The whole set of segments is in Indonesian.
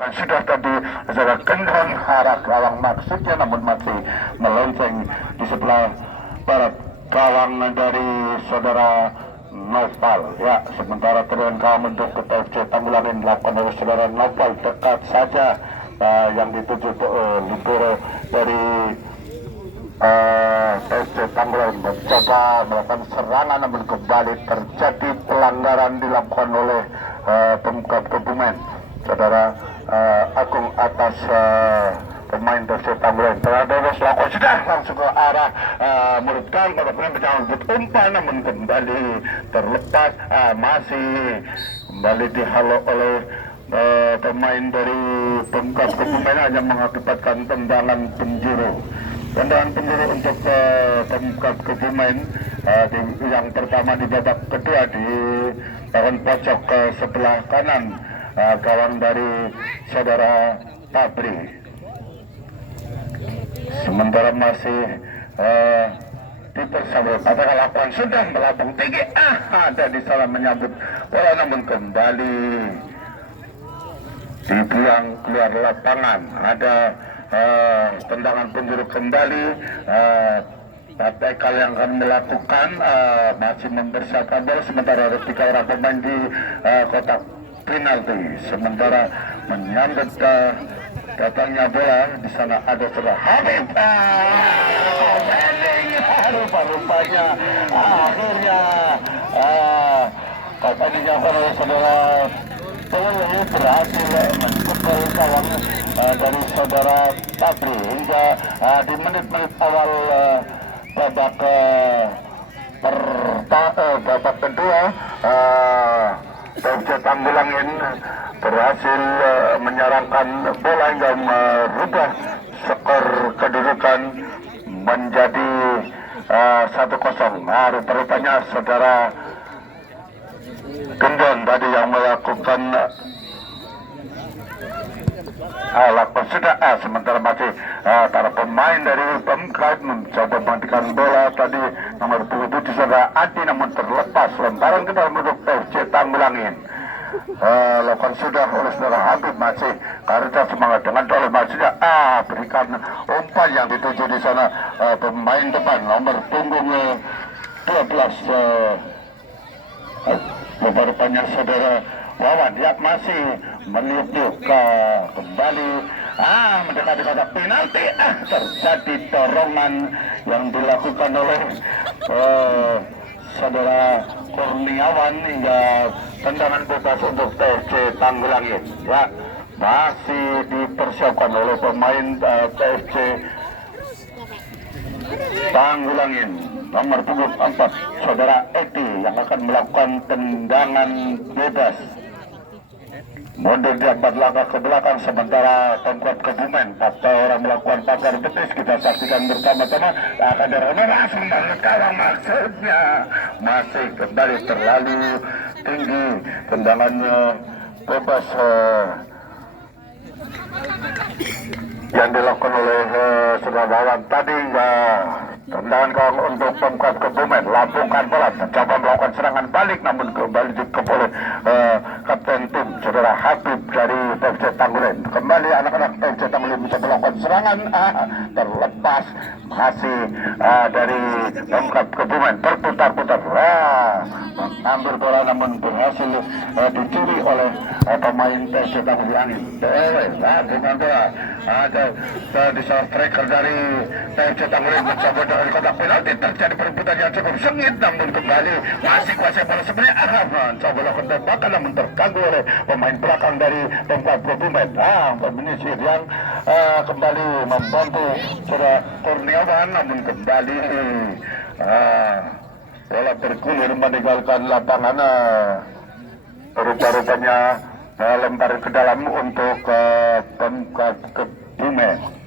Kan sudah tadi saudara gendong arah gawang maksudnya, namun masih melenceng di sebelah barat gawang dari saudara Noval. Ya, sementara tendangan gawang untuk ke TFC Tanggulangin dilakukan oleh saudara Noval dekat saja yang dituju libero dari TFC Tanggulangin mencoba melakukan serangan, namun kembali terjadi pelanggaran dilakukan oleh Pemkab Kebumen. Saudara Agung atas pemain TFC Tanggulangin terhadap lakukan sudah langsung ke arah mulut gang pada pemain menyambut umpan, namun kembali terlepas, masih kembali dihalau oleh pemain dari Pemkab Kebumen, hanya mengakibatkan tendangan penjuru. Tendangan penjuru untuk Pemkab Kebumen yang pertama di babak kedua di bagian pojok ke sebelah kanan gawang dari saudara Tabri. Sementara masih dipersambut pada lakukan sudah melambung tinggi, ada di sana menyambut bola, namun kembali dibuang keluar lapangan. Ada tendangan penjuru kembali. Patekal yang akan melakukan masih mempersiapkan bola, sementara ada 3 orang pemain di kotak penalti. Sementara menyambut datangnya bola, di sana ada saudara Habib. Rupa-rupanya akhirnya katanya oleh saudara Tolong berhasil mencekel gawang dari saudara Tabri hingga di menit-menit awal babak kedua. TFC Tanggulangin berhasil menyerangkan bola hingga merubah skor kedudukan menjadi 1-0. Rupa-rupanya saudara Gendon tadi yang melakukan lakukan sudah, sementara masih para pemain dari Pemkab mencoba menghentikan bola tadi nomor 27 saudara Adi, namun terlepas lemparan ke dalam untuk TFC Tanggulangin. Lakukan sudah oleh saudara Habib, masih karena semangat dengan oleh maksudnya berikan umpan yang dituju di sana pemain depan nomor punggung 12 rupa-rupanya saudara Wawan, ya, masih meniup kembali mendekati kotak penalti. Terjadi dorongan yang dilakukan oleh saudara Kurniawan hingga tendangan bebas untuk TFC Tanggulangin. Ya, masih dipersiapkan oleh pemain TFC Tanggulangin nomor punggung 4 saudara Edi yang akan melakukan tendangan bebas. Mundur di 4 langkah ke belakang, sementara Pemkab Kebumen 4 orang melakukan pagar betis. Kita saksikan bersama-sama. Akan langsung banget gawang, maksudnya masih kembali terlalu tinggi tendangannya bebas yang dilakukan oleh saudara Wawan tadi. Tendangan gawang untuk Pemkab Kebumen, lambungkan bola, mencoba melakukan serangan balik, namun kembali dikepung oleh kapten tim saudara Habib dari TFC Tanggulangin. Kembali anak-anak TFC Tanggulangin bisa melakukan serangan, terlepas masih dari Pemkab Kebumen, berputar-putar mengambil bola, namun berhasil dicuri oleh pemain TFC Tanggulangin. Dengan bola ada di salah striker dari TFC Tanggulangin mencoba dari kotak penalti, terjadi perebutan yang cukup sengit, namun kembali masih kuasai bola sebenarnya. Coba lakukan tembakan, namun terganggu oleh pemain belakang dari Pemkab Kebumen. Penyisir yang kembali membantu saudara Kurniawan, namun kembali bola bergulir meninggalkan lapangan. Rupa-rupanya lempar ke dalam untuk Pemkab Kebumen.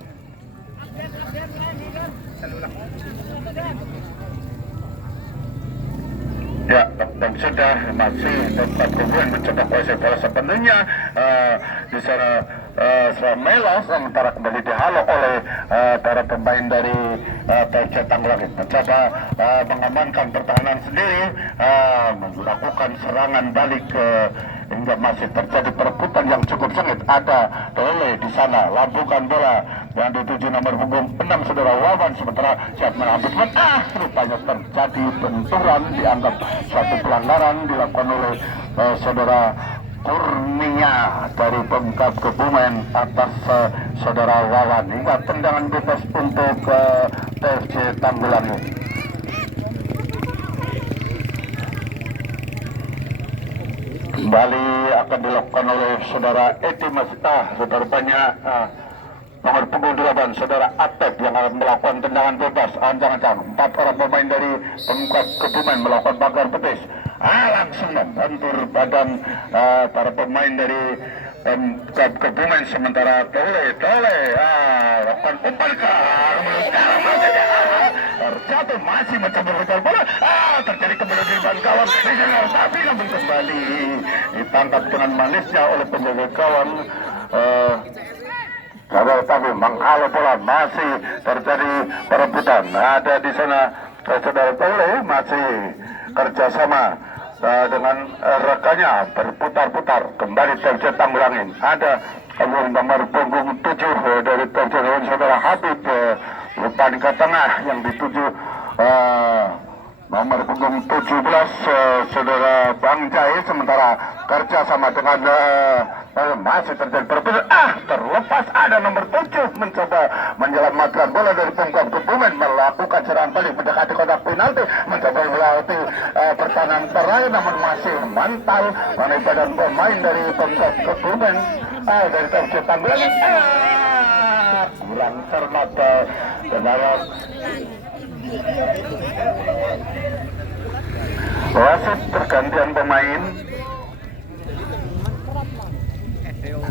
Ya, dan sudah masih Pemkab Kebumen mencoba kuasai bola sepenuhnya di sana. Melas sementara kembali dihalau oleh para pemain dari TFC Tanggulangin, mencoba mengamankan pertahanan sendiri, melakukan serangan balik ke hingga masih terjadi perebutan yang cukup sengit. Ada Tole di sana, lambungkan bola yang dituju nomor punggung 6 saudara Wawan, sementara siap mengambil rupanya terjadi benturan, dianggap suatu pelanggaran dilakukan oleh saudara Kurnia dari Pemkab Kebumen atas saudara Wawan, hingga tendangan bebas untuk TFC Tanggulangi. Kembali akan dilakukan oleh saudara Edi saudara banyak nomor punggung 8 saudara Atep yang akan melakukan tendangan bebas. Ancang-ancang 4 orang pemain dari Pemkab Kebumen melakukan pagar betis, langsung membentur badan para pemain dari Pemkab Kebumen, sementara Tole lakukan umpan ke terjatuh, masih mencoba mengejar bola, terjadi kembali di depan kawan, tapi namun kembali ditangkap dengan manisnya oleh penjaga kawan. Tapi menghalau bola, masih terjadi perebutan. Ada di sana saudara Tole masih kerjasama dengan rekannya berputar-putar. Kembali TFC Tanggulangin. Ada nomor punggung 7 dari TFC saudara Habib, umpan ke tengah yang dituju nomor punggung 17 saudara Bang Jai, sementara kerjasama dengan masih terjadi perebutan, terlepas. Ada nomor 7 mencoba menyelamatkan bola dari Pemkab Kebumen, melakukan serangan balik mendekati kotak penalti, mencoba melewati pertahanan terakhir, namun masih mantal oleh badan pemain dari Pemkab Kebumen, dari TFC Tanggulangi, kurang cermat saudara. Wasit pergantian pemain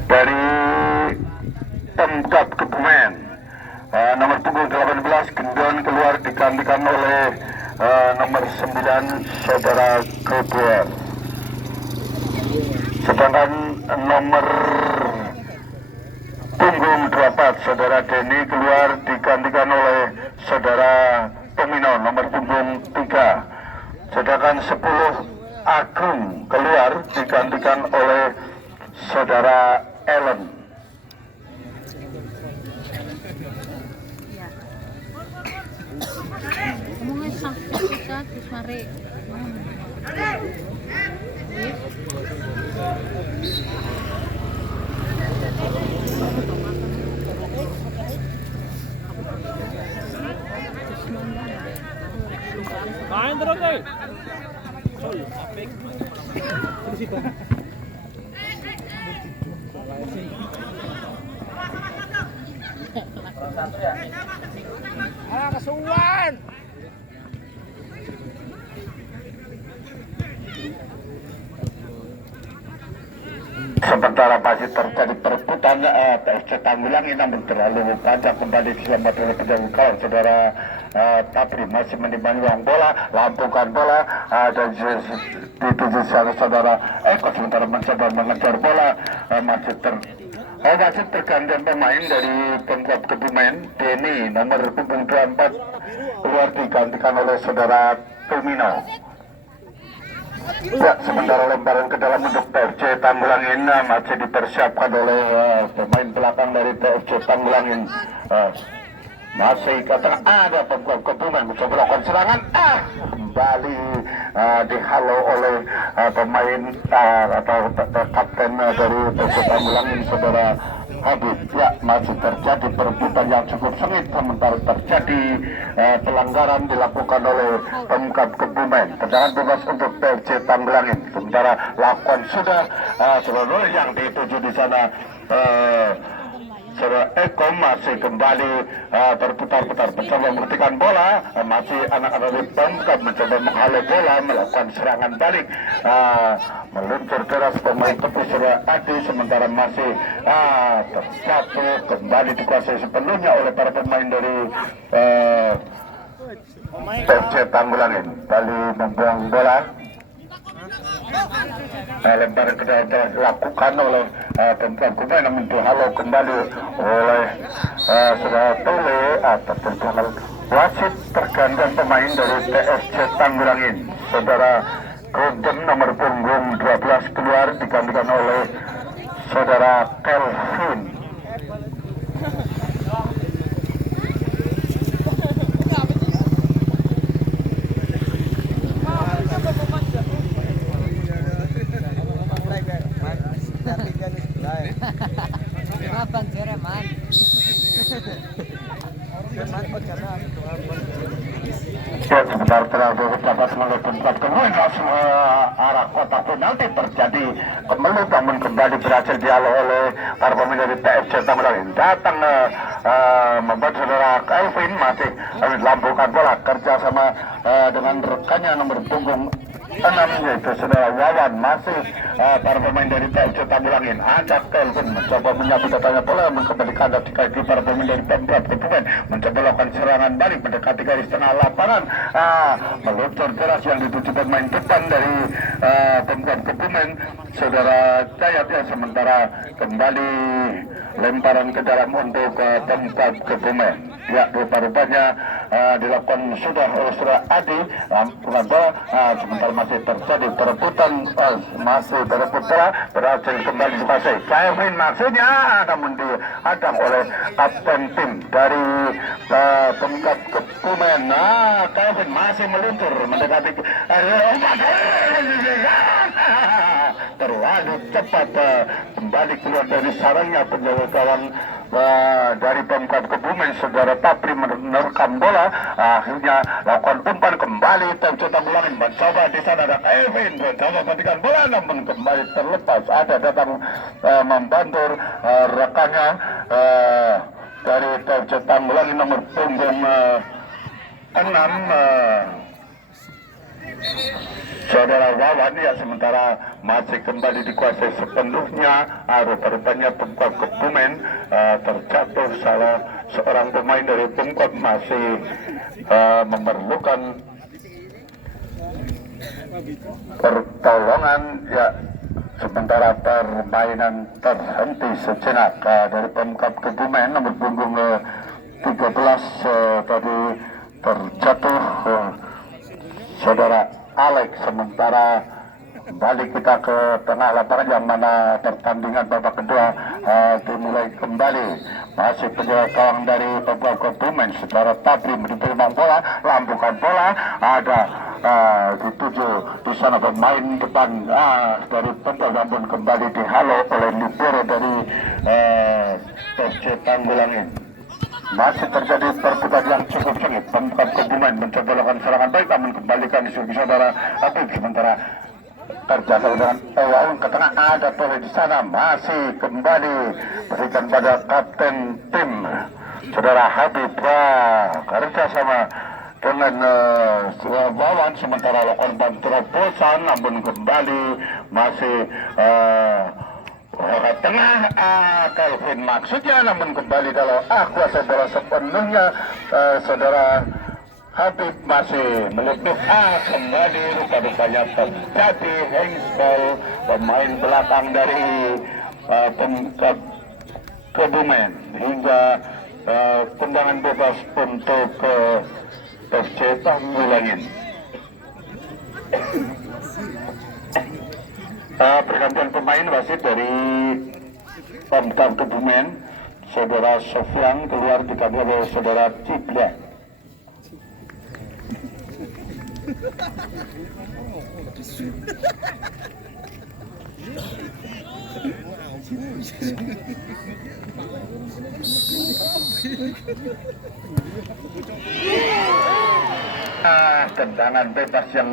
dari Pemkab Kebumen, nomor punggung 18 Gendon keluar digantikan oleh nomor 9 saudara Kebuer, sedangkan nomor punggung 24 saudara Denny keluar digantikan oleh saudara Tomino, nomor punggung 3, sedangkan 10 Agung keluar digantikan oleh saudara Ellen. Main terus nih. Kesuwan. Sementara masih terjadi perebutan, TFC Tanggulangi namun terlalu panjang, kembali diselamat oleh penjaga kawan saudara Tapri, masih menimbang uang bola, lambungkan bola, dan dituju saudara Eko, sementara mencoba mengejar bola, masih tergantian pemain dari Pemkab Kebumen. Denny nomor punggung 24 keluar digantikan oleh saudara Tomino. Ya, sementara lemparan ke dalam untuk TFC Tanggulangin masih dipersiapkan oleh pemain belakang dari TFC Tanggulangin. Masih kata ada Pemkab Kebumen mencoba melakukan serangan, kembali dihalau oleh pemain atau kapten dari TFC Tanggulangin saudara Habib. Ya, masih terjadi perebutan yang cukup sengit, sementara terjadi pelanggaran dilakukan oleh Pemkab Kebumen. Tendangan bebas untuk TFC Tanggulangin, sementara lakukan sudah seluruh yang dituju di sana. Saudara Eko masih kembali berputar-putar mencoba menghentikan bola, masih anak-anak dari Pemkab mencoba menghalau bola, melakukan serangan balik, meluncur deras pemain tepi saudara Adi, sementara masih terjatuh, kembali dikuasai sepenuhnya oleh para pemain dari TFC Tanggulangin. Kembali membuang bola, lemparan ke dalam dilakukan oleh Pemkab Kebumen, namun dihalau kembali oleh saudara Tole. Terjadi wasit pergantian pemain dari TFC Tanggulangin saudara Golden nomor punggung 12 13 keluar digantikan oleh saudara Kelvin. Sebentar terakhir dapat melakukan pemain langsung arah kotak penalti terjadi kemelut, namun kembali berhasil dialih oleh para pemain dari TFC Tangerang. Datang membuat saudara Kelvin masih lambungkan bola kerjasama dengan rekannya nomor punggung 6 yaitu saudara Wawan. Masih para pemain dari TFC Tangerang ajak Kelvin mencoba menyapu datanya bola, kembali kandas di kaki para pemain dari Pemkab Kebumen, mencoba melakukan serangan balik mendekati garis tengah lapangan, meluncur deras yang dituju pemain depan dari Pemkab Kebumen saudara Jayat, ya. Sementara kembali lemparan ke dalam untuk Pemkab Kebumen, ya. Rupa-rupanya dilakukan sudah oleh saudara Adi sebentar masih terjadi perebutan, masih berebut bola, berhasil kembali dikuasai Kevin maksudnya, namun dihadang oleh kapten tim dari Pemkab Kebumen. Kevin masih meluncur mendekati terlalu cepat, kembali keluar dari sarangnya penjaga gawang dari Pemkab Kebumen saudara Tapri menerkam bola, akhirnya lakukan umpan kembali TFC Tangerang mencoba di sana ada Kevin mencoba matikan bola, namun kembali terlepas, ada datang membantu rekannya dari TFC Tangerang nomor punggung 6 saudara Wawan, ya. Sementara masih kembali dikuasai sepenuhnya, rupa-rupanya Pemkab Kebumen terjatuh salah seorang pemain dari Pemkab, masih memerlukan pertolongan, ya. Sementara permainan terhenti sejenak dari Pemkab Kebumen nomor punggung 13 tadi terjatuh saudara Alex. Sementara kembali kita ke tengah lapangan yang mana pertandingan babak kedua dimulai kembali. Masih penjaga gawang dari Pemkab Kebumen saudara Tabri menerima bola, lambungkan bola, ada dituju di sana pemain depan dari Pemkab, namun kembali dihalau oleh libero dari TFC Tangerang. Masih terjadi perputaran yang cukup sengit. Pemkab Kebumen mencoba melakukan serangan baik, namun kembalikan di saudara Habib. Sementara terjatuh dengan Wawan ke tengah, ada Tore di sana, masih kembali berikan pada kapten tim saudara Habib, kerja sama dengan Wawan. Sementara lakukan terobosan, namun kembali masih tengah Kelvin maksudnya, namun kembali kalau kuasa bola sepenuhnya saudara Habib masih melukuk, kembali rupa-rupanya terjadi handsball pemain belakang dari Pemkab Kebumen, hingga tendangan bebas untuk FC Tangerang. Pergantian pemain wasit dari Pemkab Kebumen saudara Sofyan keluar diganti oleh saudara Ciplia. Tendangan bebas yang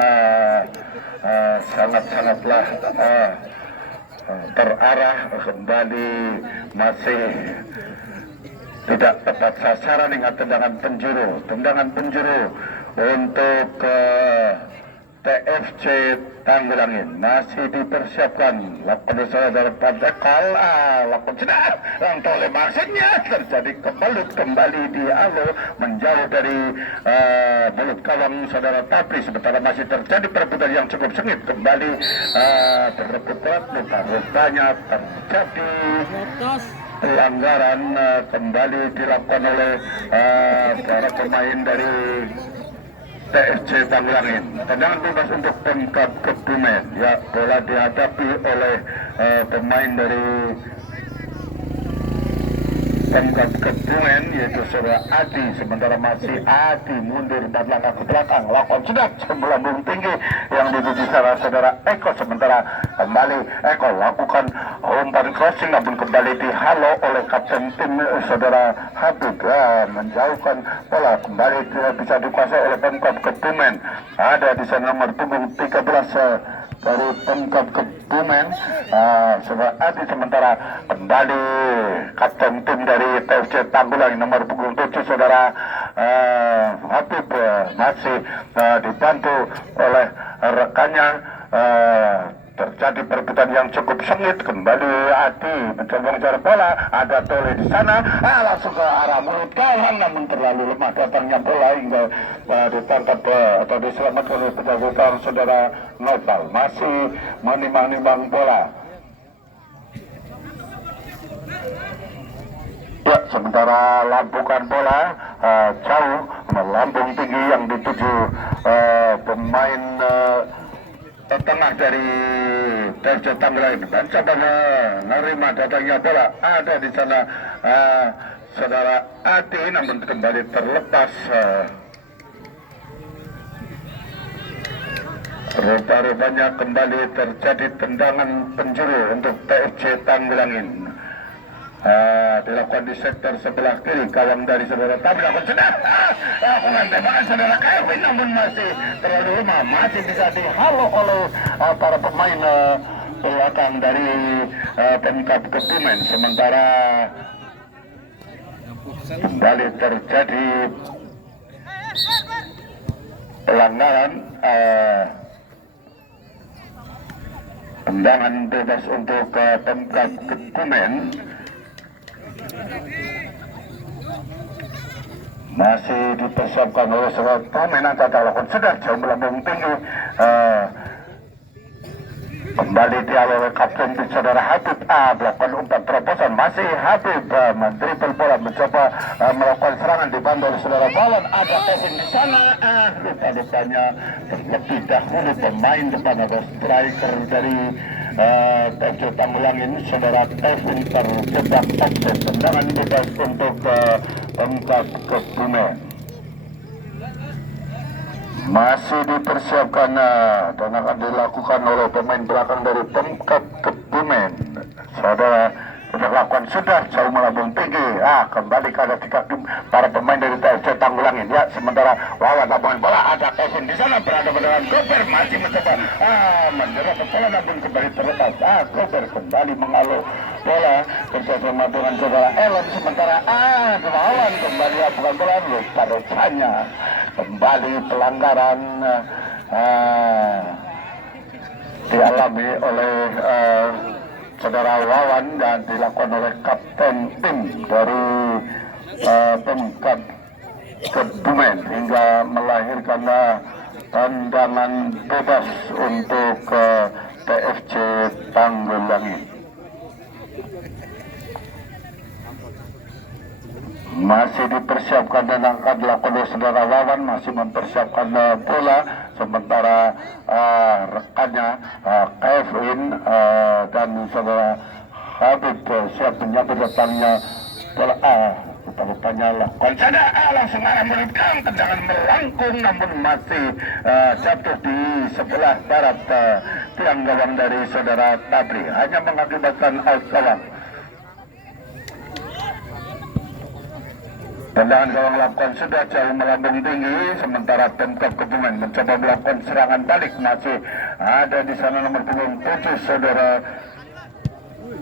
sangat-sangatlah terarah, kembali masih tidak tepat sasaran dengan tendangan penjuru untuk TFC Tangerang. Masih dipersiapkan lakukan saudara Padekal, lakukan cedah yang oleh maksudnya terjadi kebelut, kembali dialo menjauh dari mulut gawang saudara Tapri. Sementara masih terjadi perebutan yang cukup sengit, kembali berebut berat, rupanya terjadi pelanggaran, kembali dilakukan oleh para pemain dari TFC Tanggulangin. Tendangan bebas untuk Pemkab Kebumen. Ya, bola dihadapi oleh pemain dari Pemkab Kebumen yaitu saudara Adi. Sementara masih Adi mundur 4 langkah ke belakang, lakukan sedap melambung tinggi yang dituju saudara Eko. Sementara kembali Eko lakukan umpan crossing namun kembali dihalau oleh kapten tim saudara Habib, ya, menjauhkan bola. Kembali tidak bisa dikuasai oleh Pemkab Kebumen. Ada di sana nomor punggung 13 dari Pemkab Kebumen, saudara Adi. Sementara kembali kapten tim dari TFC Tanggulangin nomor punggung 7 saudara Habib, masih dibantu oleh rekannya. Terjadi perebutan yang cukup sengit. Kembali Adi mencoba mengejar bola, ada Tole di sana, langsung ke arah mulut gawang namun terlalu lemah datangnya bola hingga ditangkap atau diselamatkan oleh penjaga gawang saudara Nopal. Masih menimbang-nimbang bola. Ya, sementara lampukan bola jauh melambung tinggi yang dituju pemain tengah dari TFC Tanggulangin dan coba menerima datangnya bola. Ada di sana saudara Adi namun kembali terlepas. Rupa-rupanya kembali terjadi tendangan penjuru untuk TFC Tanggulangin. Dilakukan di sektor sebelah kiri, gawang dari saudara Tabri lakukan sedap, lakukan tembakan saudara Kevin namun masih terlalu lemah, masih bisa dihalau oleh para pemain belakang dari Pemkab Kebumen. Sementara kembali terjadi pelanggaran tendangan bebas untuk Pemkab Kebumen. Masih dipersiapkan oleh seorang pemain angkat lakukan sedang jauh melambung tinggi. Kembali dialog oleh kapten saudara Habib, melakukan umpan terobosan. Masih Habib mendribble bola, mencoba melakukan serangan dibantu oleh saudara Bawan. Ada Kevin di sana, lupa-lupanya terlebih dahulu pemain depan atau striker dari TFC Tanggulangin saudara Kevin terjebak offset. Tendangan bebas untuk Pemkab Kebumen. Masih dipersiapkan dan akan dilakukan oleh pemain belakang dari Pemkab Kebumen. Saudara dilakukan sudah jauh melambung tinggi. Kembali ke kaki para pemain dari TFC Tanggulangin. Ya, sementara Wawan lapangan bola, ada Kevin di sana berada dengan Gober, masih mencoba menyerap bola namun kembali terlepas. Gober kembali mengalu bola bersama dengan saudara Elon. Sementara Wawan kembali lapangan bola, lupa rupanya kembali pelanggaran dialami oleh saudara Wawan dan dilakukan oleh kapten tim dari Pemkab Kebumen hingga melahirkan tendangan bebas untuk TFC Tanggulangin. Masih dipersiapkan dan akan dilakukan oleh saudara Wawan, masih mempersiapkan bola. Sementara rekannya Kevin dan saudara Habib siap menyambut datangnya bola. Lupa-lupanya lakukan sada, langsung arah mulut gawang, tendangan melengkung namun masih jatuh di sebelah barat tiang gawang dari saudara Tabri, hanya mengakibatkan out gawang. Tendangan gawang lakukan sudah jauh melambung tinggi. Sementara Pemkab Kebumen mencoba melakukan serangan balik. Masih ada di sana nomor punggung 7 saudara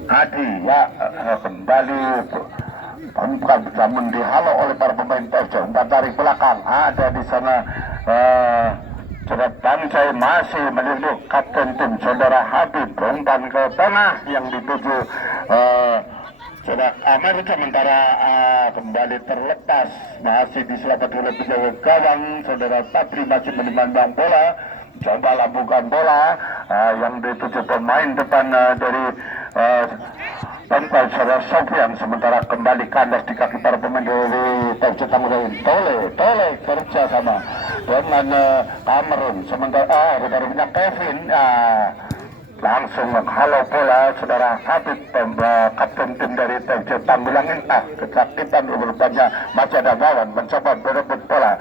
Adi. Ya, kembali Pemkab namun dihalau oleh para pemain TFC. Umpan tarik belakang. Ada di sana saudara Bancai masih melindungi kapten tim saudara Habib. Umpan ke tengah yang dituju saudara Amer. Sementara kembali terlepas, masih diselamatkan oleh penjaga gawang saudara Tabri, masih menimbang bola, coba labukan bola yang dituju pemain depan dari Pemkot Saudara Sofian, sementara kembali kandas di kaki para pemain dari TFC Tangerang. Tole kerja sama dengan Kamerun, sementara rupa-rupanya Kevin langsung halo bola saudara Habib, kapten tim dari TFC Tangerang. Kesakitan rupanya masih ada lawan mencoba berebut bola.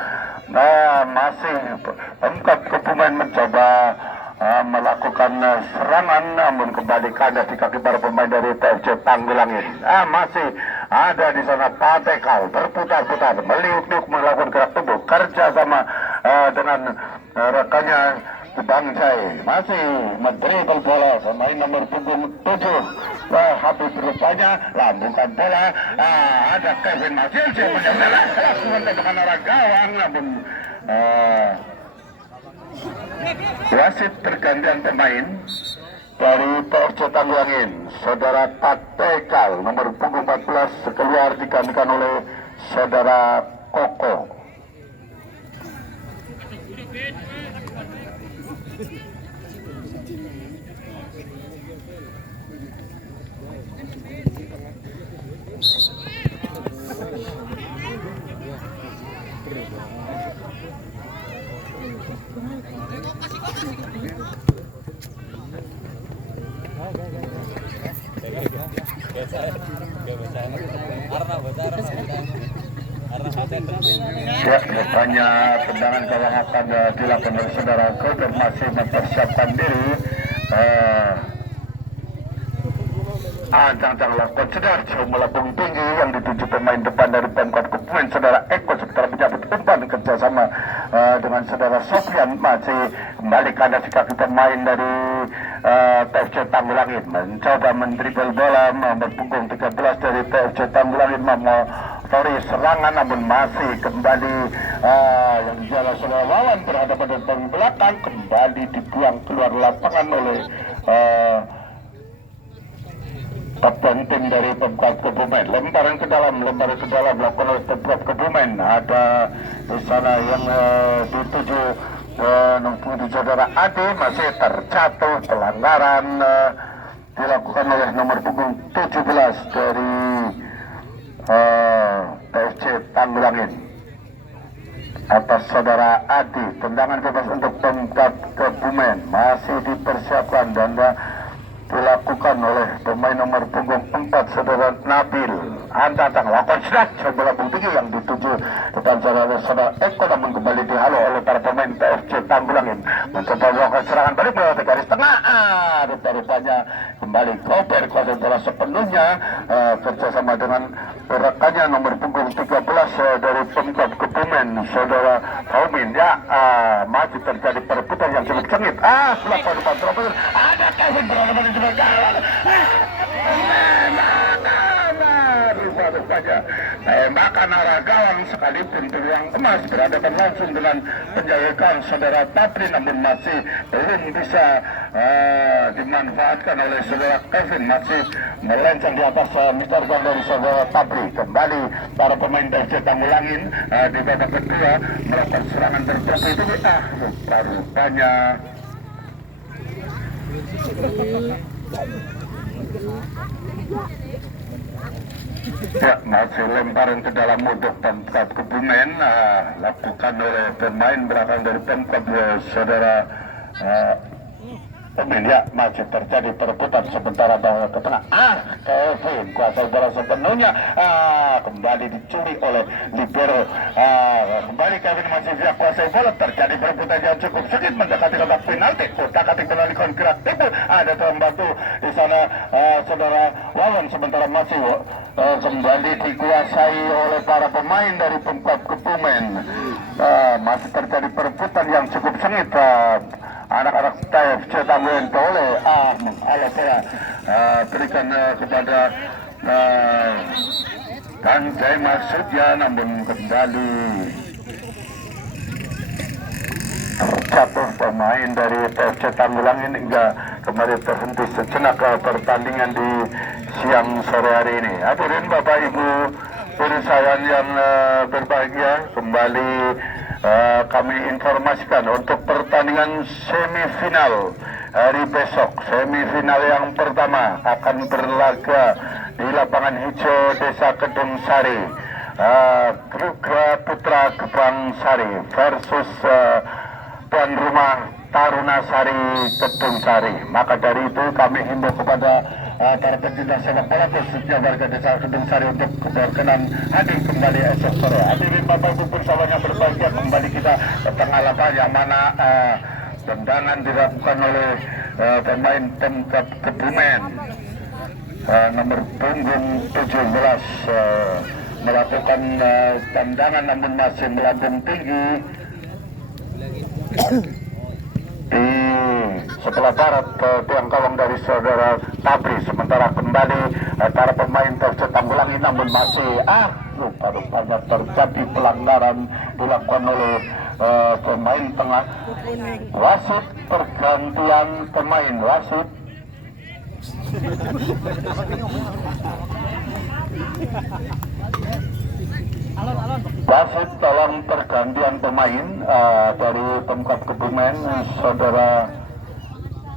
Masih Pemkot Kebumen mencoba melakukan serangan, namun kembali kandas di kaki para pemain dari TFC Tanggulangin. Masih ada di sana Patekal berputar-putar, meliuk-liuk melakukan gerak tubuh kerja sama dengan rekannya Bang Jai. Masih mendribble bola pemain nomor punggung 7 Habib rupanya lambungkan bola. Ada Kevin masih melakukan dengan arah gawang, namun wasit pergantian pemain dari TFC Tangerang. Saudara Patekal nomor punggung 14 keluar digantikan oleh saudara Koko. Ya, rupanya tendangan gawang akan dilakukan oleh saudara Koder, masih mempersiapkan diri. Ancang-ancang lakukan sedar jauh melambung tinggi yang dituju pemain depan dari Pemkot Kebumen, saudara Eko, sementara menyambut umpan kerjasama dengan saudara Sofian. Masih kembali kandas di kaki pemain dari TFC Tanggulangin, mencoba mendribble bola nomor punggung 13 dari TFC Tanggulangin memotori serangan, namun masih kembali yang jalan saudara lawan berhadapan dengan belakang, kembali dibuang keluar lapangan oleh kapten tim dari Pemkot Kebumen. Lemparan ke dalam melakukan oleh Pemkot Kebumen. Ada di sana yang dituju di saudara Ade, masih terjatuh. Pelanggaran dilakukan oleh nomor punggung 17 dari TFC Tanggulangin atas saudara Adi. Tendangan bebas untuk Pemkot Kebumen masih dipersiapkan dan dilakukan oleh pemain nomor punggung 4 saudara Nabil. Antang lakukan sedang bola tinggi yang dituju depan saudara Eko, namun kembali dihalau oleh para pemain TFC Tanggulangin. Mencoba melakukan serangan balik melewati garis tengah. Rupa-rupanya kembali Koper kuasai bola sepenuhnya kerjasama dengan rekannya nomor punggung 13 dari Pemkot Kebumen, saudara Faumin. Masih terjadi perebutan yang cukup sengit. Setelah terobosan ada Kevin berhadapan di sebelah kanan. Rupanya tembakan arah gawang sekalipun peluang emas berhadapan langsung dengan penjagaan saudara Tapri, namun masih belum bisa dimanfaatkan oleh saudara Kevin. Masih melenceng di atas Mr. Gang dari saudara Tapri. Kembali para pemain TFC Tanggulangin di babak kedua melakukan serangan bertubi-tubi. Rupanya masih lemparan ke dalam mudok Pemkot Kebumen lakukan oleh pemain belakang dari Pemkot saudara Kebumen. Masih terjadi perebutan sementara bawa ke tengah. Kevin kuasai bola sepenuhnya, kembali dicuri oleh libero. Kembali Kevin masih via kuasai bola, terjadi perebutan yang cukup sengit mendekati kotak penalti. Kotak-atik penalti gerak tipu, ada membantu di sana saudara Wawan, sementara masih kembali dikuasai oleh para pemain dari Pemkot Kebumen. Masih terjadi perebutan yang cukup sengit. Anak-anak TFC Tangerang oleh bola berikan kepada Bang Jai maksudnya, namun kembali terjatuh pemain dari TFC Tangerang ini hingga kembali terhenti sejenak pertandingan di siang sore hari ini. Hadirin Bapak Ibu pemirsawan yang berbahagia, kembali kami informasikan untuk pertandingan semifinal hari besok. Semifinal yang pertama akan berlaga di lapangan hijau Desa Kedung Sari. Grup Putra Gebang Sari versus tuan rumah Taruna Sari Kedung Sari. Maka dari itu kami himbau kepada para pecinta sepak bola khususnya warga Desa Kedung Sari untuk berkenan hadir kembali esok sore. Hadirin Bapak Ibu bersama yang berbahagia, kembali kita ke tengah lapangan yang mana tendangan dilakukan oleh pemain Pemkab Kebumen nomor punggung 17 melakukan tendangan namun masih melambung tinggi di sebelah barat ke tiang gawang dari saudara Tabri. Sementara kembali para pemain tercetak Tanggulangi namun masih rupanya terjadi pelanggaran dilakukan oleh pemain tengah. Wasit pergantian pemain, wasit wasit tolong pergantian pemain dari Pemkab Kebumen. Saudara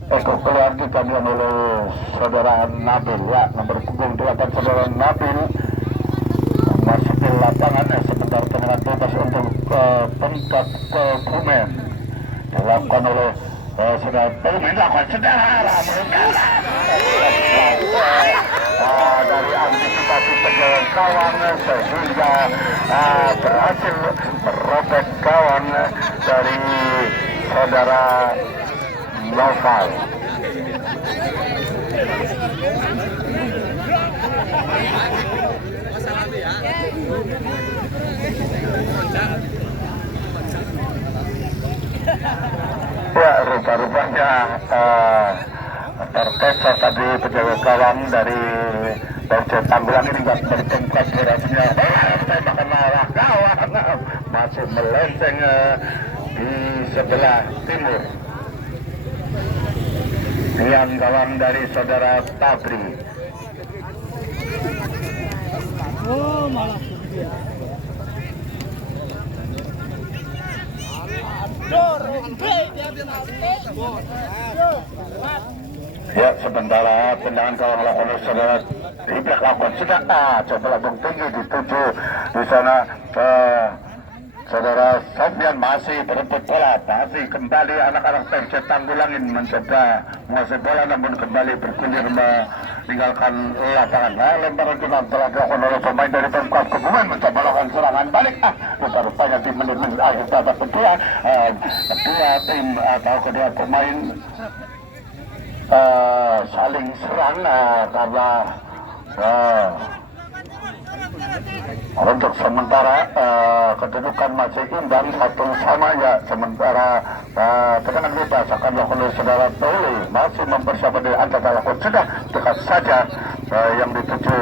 Eko keluar digantikan oleh saudara Nabil, ya, nomor punggung 8 saudara Nabil masuk di lapangan. Sebentar tendangan bebas untuk Pemkab Kebumen dilakukan oleh saudara Kebumen, lakukan saudara dari antisipasi penjaga gawang sehingga berhasil merobek gawang dari saudara Lokal. Ya, rupa-rupanya terkecoh tadi penjaga gawang dari Baucet Tanggulang ini nggak bertempat berhasilnya tembakan arah gawang masih melenceng di sebelah timur. Tiang gawang dari saudara Tabri. Ya, sementara tendangan gawang lakukan oleh saudara Ibrah lakukan sudah coba lambung tinggi dituju di sana saudara Sofian masih berebut bola, masih kembali anak-anak Persib Tanggulangin mencoba menguasai bola namun kembali bergulir meninggalkan lapangan. Lemparan kita telah dilakukan oleh pemain dari Pemkab Kebumen mencoba melakukan serangan balik. Rupanya di menit-menit akhir babak kedua tim atau kedua pemain saling serang karena untuk sementara kedudukan masih imbang 1-1 ya. Sementara tendangan bebas akan dilakukan oleh saudara Toli masih mempersiapkan diri. Anda lakukan sudah dekat saja yang dituju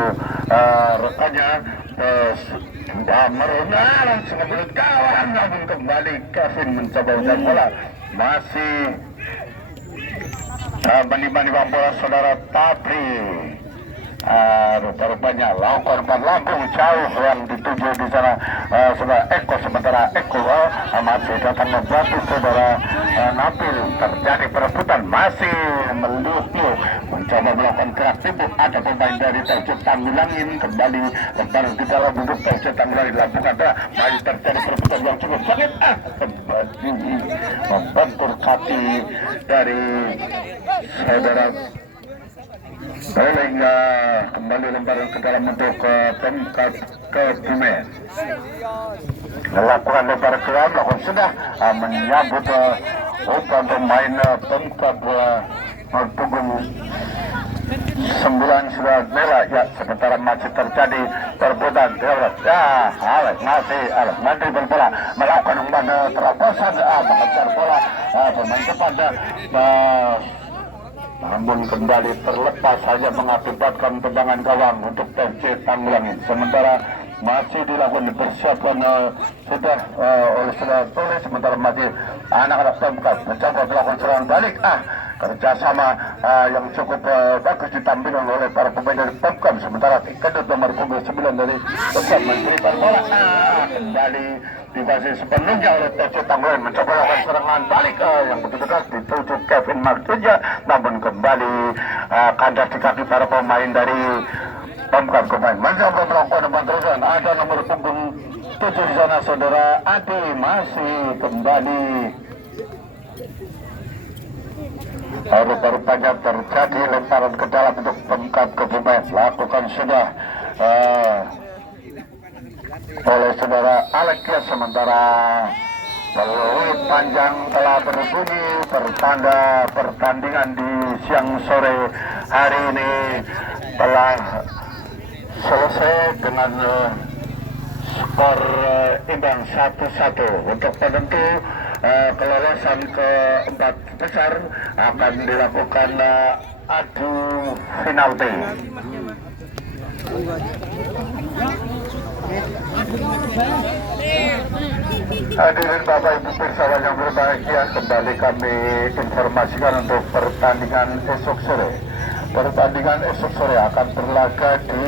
rekannya meruna langsung menurut kawan namun kembali Kevin mencoba ujar bola masih menimbang bola saudara Tabri. Rupa-rupanya lakukan lambung jauh yang dituju di sana saudara Eko. Sementara Eko masih datang membantu saudara Nabil. Terjadi perebutan masih meliuk-liuk mencoba melakukan gerak timbuk. Ada pemain dari Persib Tanggulangin kembali lemparan di dalam duduk Persib Tanggulangin lakukan masih terjadi perebutan yang cukup sengit kembali membentur kaki dari saudara sehingga kembali lemparan ke dalam untuk Pemkab Kebumen melakukan lemparan ke dalam lakukan sudah menyambut umpan pemain Pemkab punggung 9 sudah merah ya. Sementara masih terjadi perebutan Alex masih berbola melakukan umpan terobosan mengejar bola pemain depan namun kembali terlepas saja mengakibatkan tendangan gawang untuk Persib Tanggulangin. Sementara masih dilakukan persiapan sudah oleh saudara Tole. Sementara masih anak-anak Pemkab mencoba melakukan serangan balik kerjasama yang cukup bagus ditampilkan oleh para pemain dari Pemkab. Sementara kedut nomor punggung 9 dari Pemkab mencetak bola kembali dibasih sepenuhnya oleh TC Tanggulen, mencoba lakukan serangan balik yang begitu keras dituju Kevin Martuja, namun kembali kandas di kaki para pemain dari Pemkab. Pemain mencoba melakukan bantuan, ada nomor punggung 7 di sana saudara Adi, masih kembali rupanya terjadi lemparan ke dalam untuk Pemkab Kebumen, lakukan sudah oleh saudara Alekia. Sementara peluit panjang telah berbunyi pertanda pertandingan di siang sore hari ini telah selesai dengan skor imbang 1-1. Untuk penentu kelolosan ke 4 besar akan dilakukan adu penalti. Hadirin Bapak Ibu pirsawan yang berbahagia, kembali kami informasikan untuk pertandingan esok sore. Pertandingan esok sore akan berlaga di